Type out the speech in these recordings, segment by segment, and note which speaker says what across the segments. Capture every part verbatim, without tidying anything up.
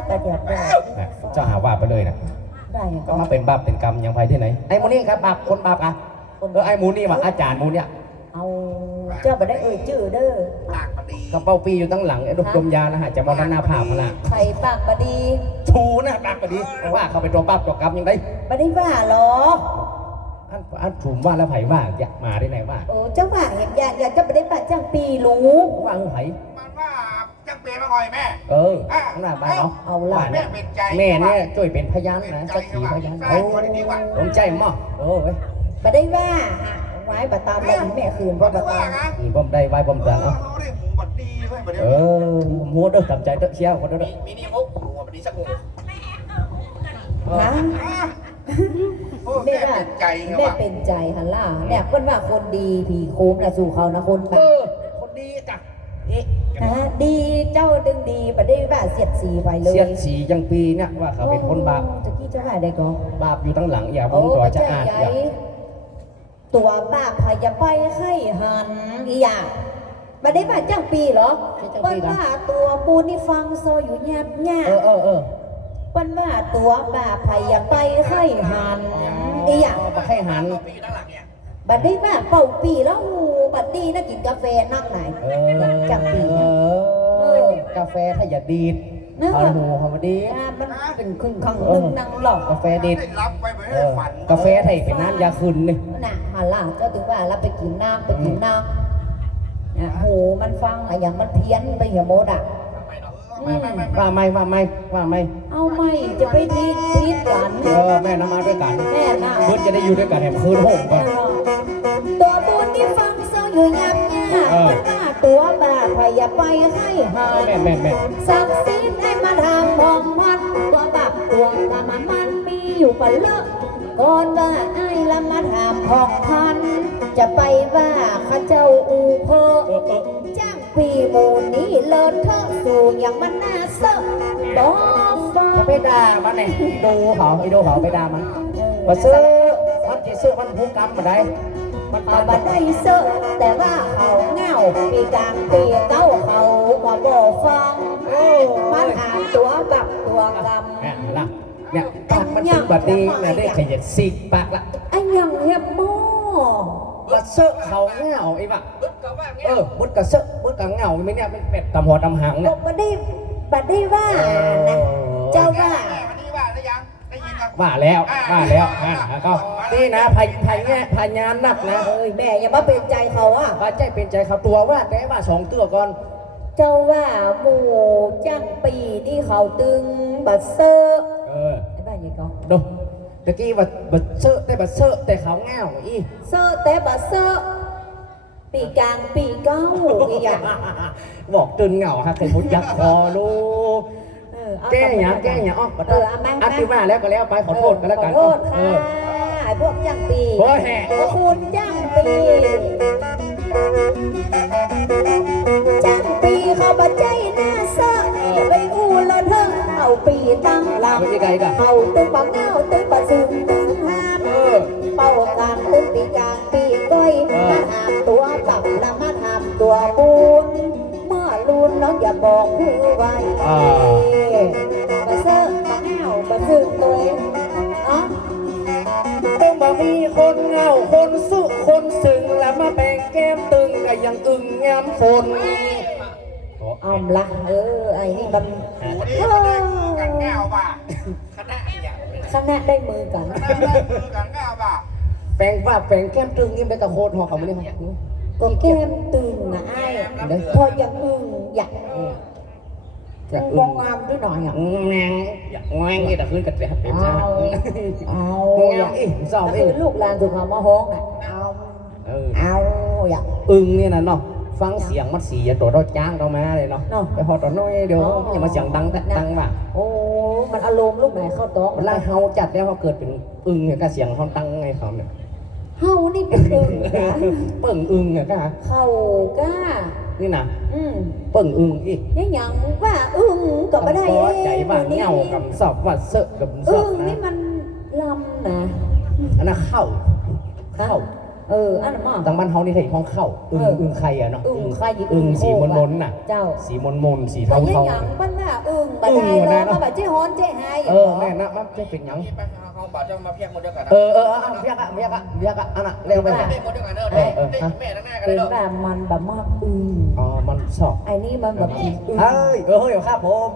Speaker 1: กระเดียบ
Speaker 2: เจ้าหาว่าไปเลยนะ
Speaker 1: ได้ก็
Speaker 2: ก็มาเป็นบาปเป็นกรรมยังไปที่ไหนไอ้มูนี่ครับบาปคนบาปอ่ะเออไอ้มูนี่ว่าอาจารย์มูเนี่ย
Speaker 1: เอาเจ้าไปได้เอ่ยชื่อเด้อก
Speaker 2: ระเป๋าปีอยู่ตั้งหลังไอ้ดมดมยานะฮะจะมรณาภาพพละ
Speaker 1: ไข่ปากบดี
Speaker 2: ชูนะปากก็ดีว่าเขาเป็นตัวบาปตัวกรรมยังไง
Speaker 1: บดีว่าหรอ
Speaker 2: อันอันถุมว่าแล้วไผ่ว่าอยากมาได้ไหนว่า
Speaker 1: โอ้เจ้าว่าเห็นอยากอยากจะไปได้ปะจ้างปีรู้
Speaker 2: ว่าเออไผ่
Speaker 3: มันว่าจังเปรมาก่อยแม่
Speaker 2: เออขนาดบ้านเนาะ
Speaker 1: เอาละ
Speaker 3: แม่เป็นใจ
Speaker 2: แม่เนี่ยช่วยเป็นพยานนะสักขีพยาน
Speaker 3: โอ้
Speaker 2: โอ้
Speaker 3: ดีกว่า
Speaker 2: สนใจมั้งเออ
Speaker 1: บได้ว่าไว้บะตามแล้วแม่คืนเพราะบะตาม
Speaker 2: นี่บ่มได้ไว้บ่ม
Speaker 3: เอ
Speaker 2: ดั
Speaker 3: อง
Speaker 2: เนาะ
Speaker 3: เขาเรียกหมูบัดดีเว้ยบัด
Speaker 2: เอ
Speaker 3: เดียว
Speaker 2: อมัวเด้อทำใจเด้อเชี่ยวคนเด้อ
Speaker 3: มีนี่มุกหมูบัดดีสักหมู
Speaker 1: นะ
Speaker 3: โอ้
Speaker 1: แม่
Speaker 3: แม่
Speaker 1: ว่า
Speaker 3: เป็นใจเหรอ
Speaker 1: แม่
Speaker 3: วะ
Speaker 1: เป็นใจฮัลล่าเนี่ยคนว่าคนดีผีโค้งนะสู่เขานะคน
Speaker 2: เอ
Speaker 1: แบบ
Speaker 2: อคนดีจ้ะนี่
Speaker 1: นะฮะดีเจ้าดึงดีบได้ว่าเสียดสีไปเลย
Speaker 2: เสียดสียังปีเนี่ยว่าเขาเป็นคนบาป
Speaker 1: ตะกี้เจ้าว่าได้ก็
Speaker 2: บาปอยู่ตั้งหลังอย่าผ
Speaker 1: โอ้
Speaker 2: มต่อ
Speaker 1: พระ
Speaker 2: จะ
Speaker 1: เจ้า
Speaker 2: อ่าน
Speaker 1: ใหญ่
Speaker 2: อย่า
Speaker 1: ตัวบ้าพายาไปให้หันอีหยามาได้มาจ้างปีเหรอเปิ้นว่าตัวปูนี่ฟังโซอยู่หยาบหยา
Speaker 2: เออเออเออ
Speaker 1: เปิ้นว่าตัวบ้าพายาไปให้หันอีหยา
Speaker 2: มาให้หัน
Speaker 3: ปีอยู่ด้านหลังเนี่ย
Speaker 1: บัดนี้มาเป่าปีแล้วหูบัดนี้น่ากินกาแฟนักไหน
Speaker 2: เออ
Speaker 1: จ้างปี
Speaker 2: เออกาแฟถ้าอย่าดีดเอาหูเขามาดี
Speaker 1: อ่ามันเป็นครึ่งครั้งหนึ่งนั่งหลอก
Speaker 2: กาแฟดีด
Speaker 3: ได้รับไปเหมือน
Speaker 2: เออ
Speaker 3: ฝัน
Speaker 2: กาแฟไทยเป็นน้ำยาคืนนี่
Speaker 1: น่ะฮัลล่าเจ้าถึงว่าเราไปกินน้ำไปกินน้ำเนี่ยโหมันฟังอะไรอย่างมันเพี้ยนไปเหี่ยโมดอ่ะ
Speaker 3: ไม่ไม่ไม่
Speaker 2: ว่าไม่ว่าไม่ว่าไม่
Speaker 1: เอาไม่จะไปทีทีหลาน
Speaker 2: เออแม่น้ำมาด้วยกัน
Speaker 1: แม่น่ะ
Speaker 2: เพื่อจะได้อยู่ด้วยกันแห่งคืนโหงกัน
Speaker 1: ตัวบุญที่ฟังเศร้าอยู่ยับยับมันว่าตัวบาปอย่าไปให้หา
Speaker 2: แม่แม่แม่
Speaker 1: สักสิทธิ์ให้มาทำมองมันตัวบาปตัวกรรมมันมีอยู่ปะเลอะก่อนว่าไอ้ละมาทำของพัน จะไปว่าข้าเจ้าอูเพอ
Speaker 2: เออเออ
Speaker 1: จ้างปีโมนี้เลิศเทอะสู่อย่างมันน่าเสอะบอกฟ้า
Speaker 2: จะไปด่ามันเนี่ยดูเขาไอ้ดูเขาไปด่ามันมาซื้อมันจะซื้อมันผูกกรรมมาได้มัน
Speaker 1: มา
Speaker 2: ตาม
Speaker 1: บั
Speaker 2: มา
Speaker 1: ดได้เสอะแต่ว่าเขาเงาปีกลางปีเก้าเขาก็บอกฟังมาถามตัวบักตัวกรรม
Speaker 2: เนี่ยล่ะเนี่ยมันเป็นแบบนี้เนี่ยได้ขยันสิบปากละ
Speaker 1: ไอ้ยังเฮียโม่
Speaker 2: มาเซอะเขาเงาไอ้บ้าเออมุดกระเซอะมุดกระเงาไม่เนี่ยเป็นเป็ดตำหัวตำหาง
Speaker 1: บ
Speaker 2: เนี่
Speaker 1: อย กมาได้บัดได้ว่านะเจ้าว่า
Speaker 3: แม่วันนี้ว่าได้ยังได้ยินยัง
Speaker 2: ว่าแล้วว่าแล้วอ่ะก็นี่นะพายพายแง่พายงานนักนะ
Speaker 1: เอ้ยแม่อย่ามาเป็นใจเขาอ่ะ
Speaker 2: ว่าใจเป็นใจเขาตัวว่าแต่ว่าสองตัวก่อน
Speaker 1: เจ้าว่าหมู่จ้างปีที่เขาตึงบัดเซอร์
Speaker 2: เออ
Speaker 1: ไอ้บ้านยังก็
Speaker 2: ดูตะกี้ว่าบัดเซอะแต่บัดเซอะแต่เขาเงาอี
Speaker 1: เซอร์แต่บัดเซอร์ปีกลางปีเก้าอีกอย่าง
Speaker 2: บอกตื่นเหงาครับแต่มุดยักคอลูก
Speaker 1: เออเอา
Speaker 2: แก้อย่างแก้อย่างอ๋อ
Speaker 1: เออเอามา
Speaker 2: อัดที่ว่าแล้วก็แล้วไปขอโทษกันแล้วกัน
Speaker 1: ขอโทษ
Speaker 2: เอ
Speaker 1: ค่ะ
Speaker 2: อ
Speaker 1: ไอ้พวกจ้างปี
Speaker 2: โอ้ยแห่
Speaker 1: ขอบคุณจ้างปีจ้างปีเขาบัดใจหน้าเซอร์ไปอู้ละเถอะเอาปีตั้งหลัง
Speaker 2: ไม่ใช่ไกลกัน
Speaker 1: เอาตึงบักเงาตึงบัดซึงตึงห้าม
Speaker 2: เออ
Speaker 1: เป่ากลางตึงปีกลางปีก้อย
Speaker 2: เออ
Speaker 1: มาถามตัวปรับและมาถามตัวปูนเมื่อลุนน้องอย่าบอกคือไว้มาเซอร์มาเงามาซึงตัวเองเนาะ
Speaker 2: ต้องมามีคนเหงาคนสุคนสึงแล้วมาแบ่งแก้มตึงกับยังอึงงามฝน
Speaker 1: เอาละเออไอ้นี่มัน
Speaker 3: หมูนี่เขาได้มือกันแก้วป่ะคณะอย่าง
Speaker 1: คณะได้มือกัน
Speaker 3: คณะได้มือกันแก้วป่ะ
Speaker 2: แปลงว่าแปลงแก้มตึงนี่เป็นตะโคตรหอเขาไม่ได้หอ
Speaker 1: ก็แก้มตึงนะไอ้พออย่างอึงอยาก
Speaker 2: อยาก
Speaker 1: ม
Speaker 2: อึ
Speaker 1: อง งงามด้วยหน่อยอ่ะ
Speaker 2: งงอยากงงนี่แต่ขึ้นกับเต็มเต็มจ้า
Speaker 1: เอาเอา
Speaker 2: งงอีสอบ
Speaker 1: ก็
Speaker 2: อี
Speaker 1: คือลูกหลานถูกเขามาฮ้องอ่ะเอา
Speaker 2: เออ
Speaker 1: เอาอยาก
Speaker 2: อึงเนี่ยนะเนาะฟังเสียงมันสีตัวเราจ้างเรามาเลยเนาะ
Speaker 1: เนาะ
Speaker 2: ไปพอตัวน้อยเดี๋ยวอย่ามาเสียงดังดังว่ะ
Speaker 1: โอ้มันอารมณ์ลูกไหนเข้าโต๊ะ
Speaker 2: เวลาเฮาจัดแล้วเขาเกิดเป็นอึงเนี่ยก็เสียงเขาดังไงเขาเนี่ย
Speaker 1: เฮานี่เป็นอึงนะ
Speaker 2: เปิ่งอึงเนี่ยก็
Speaker 1: เข้าก้า
Speaker 2: นี่นะ
Speaker 1: อืม
Speaker 2: เปิ่งอึงอีก
Speaker 1: ยังยังว่าอึงก็ไม่ได้
Speaker 2: พอใจว่าเงากับสอบว่าเสอะกับส
Speaker 1: อึ
Speaker 2: อบ
Speaker 1: ง
Speaker 2: นะ
Speaker 1: นี่มันลำนะ
Speaker 2: อันนั้นเข้าเข้า
Speaker 1: เอออันนั้นมา
Speaker 2: ทางบ้านเฮานี่ไทยห้องเข้าอึ่ง
Speaker 1: เออ
Speaker 2: อึ่งไข่อะเนาะ
Speaker 1: อึ่งไข่
Speaker 2: อึ่งสี
Speaker 1: อึ่
Speaker 2: ม
Speaker 1: ง
Speaker 2: น
Speaker 1: โค
Speaker 2: ม
Speaker 1: ก
Speaker 2: น
Speaker 1: อะ
Speaker 2: น่ะ
Speaker 1: เจ้า
Speaker 2: สีมนมนสี
Speaker 1: แต่
Speaker 2: เทา
Speaker 1: ยัง
Speaker 2: เทา
Speaker 1: หยังมันน่ะอึ่งบ่
Speaker 2: อึ่ง
Speaker 1: ได้
Speaker 2: บ่ได้
Speaker 1: เนาะ
Speaker 2: นะ
Speaker 1: มาแบบเจ๊ฮ้อนเจ๊ไฮ
Speaker 2: เออแม่นะมันจะเป็นหยัง
Speaker 3: นี่ไปเขาบอกจะมาเพียงหมดเดียวกันนะ
Speaker 2: เออเออเอาเรียกอะเรียกอะเรียกอะอันน่ะเรียกไป
Speaker 3: เพียงหมดเดียวกันเด้อเด้แม่ทั้งหน้ากัน
Speaker 1: เป็
Speaker 3: เลย
Speaker 1: น
Speaker 3: เด้อ
Speaker 1: แบบมันแบบมากอึ่ง
Speaker 2: อ๋อมันชอบ
Speaker 1: ไอ้นี่มันแบบอึ่ง
Speaker 2: เฮ้ยเออเฮ้ยครับผม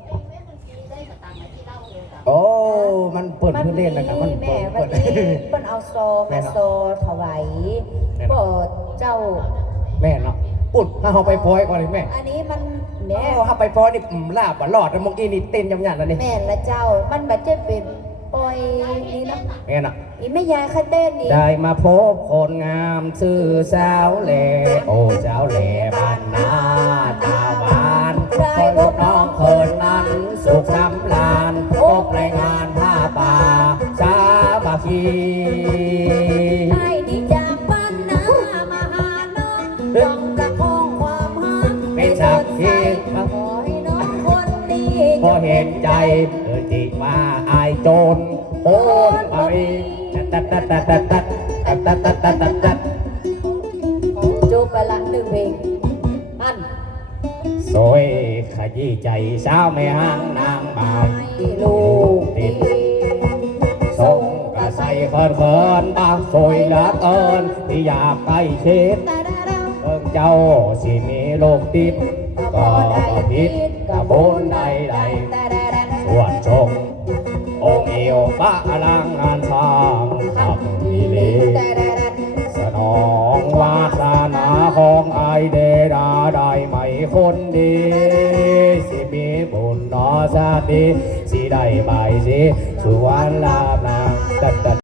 Speaker 2: โอ้มันเปิด
Speaker 1: มัน
Speaker 2: เพื่อเล่นนะครับมัน
Speaker 1: แม่
Speaker 2: เปิ
Speaker 1: วั
Speaker 2: ด
Speaker 1: น
Speaker 2: เปิด
Speaker 1: นี้เปิ้นเอาซอ
Speaker 2: แม่
Speaker 1: มา
Speaker 2: เนาะ
Speaker 1: ซอถวาย
Speaker 2: แม่เนาะ
Speaker 1: ก็เจ้า
Speaker 2: แม่เนาะปุดถ้าเขาไปปล่อยก่อนเลยแม่
Speaker 1: อันนี้มันแม่
Speaker 2: ถ้าไปปล่อยนี่อืมลาบอ่ะหลอดแล้วมึงอีนี่เต้นยำๆแล้วนี่
Speaker 1: แม่ละเจ้า มันแบบจะเป็นปอยนี่นะ
Speaker 2: แม่เนาะ
Speaker 1: อีแม่ยายคาเต้นนี่
Speaker 2: ได้มาพบคนงามชื่อสาวแหล่โอ้สาวแหล่บ้านนาตาหวานคอยพบน้องเคินนั้นสุขสำราญพบรายงานผ้าป่าสามัคคี
Speaker 1: ไอ้นี่จากบ้านนามาหาน้องต้องประคองความหัก
Speaker 2: เป็นสักที
Speaker 1: ขอให้น้องคนนี้
Speaker 2: พอเห็นใจเออจิว่าอายโจรโอนไปตัดตัดตัดตัดตัดตัดตัดตัดตัดตัดตัด
Speaker 1: จบไปละหนึ่งเพลงอัน
Speaker 2: สวยขยี้ใจสาวไม่ห่างนางบ่าว
Speaker 1: ให้ลูกดี
Speaker 2: ส่งกระใสเคินเคินบางสวยเหลือเกินที่อยากใกล้ชิด
Speaker 1: ตาดาดา
Speaker 2: เบิ่งเจ้าสิมีโลกติดก็บ่ผิดกระบนใดใด
Speaker 1: ตาดาดา
Speaker 2: ๆส่วนชงองค์เอวฟ้าอลังงานทางทำดีเล
Speaker 1: ตาดาดา
Speaker 2: สนองวาสนาของไอายเดดาได้ไหมคนดี สิมีบุญนอสาดีสิได้ใบายสิ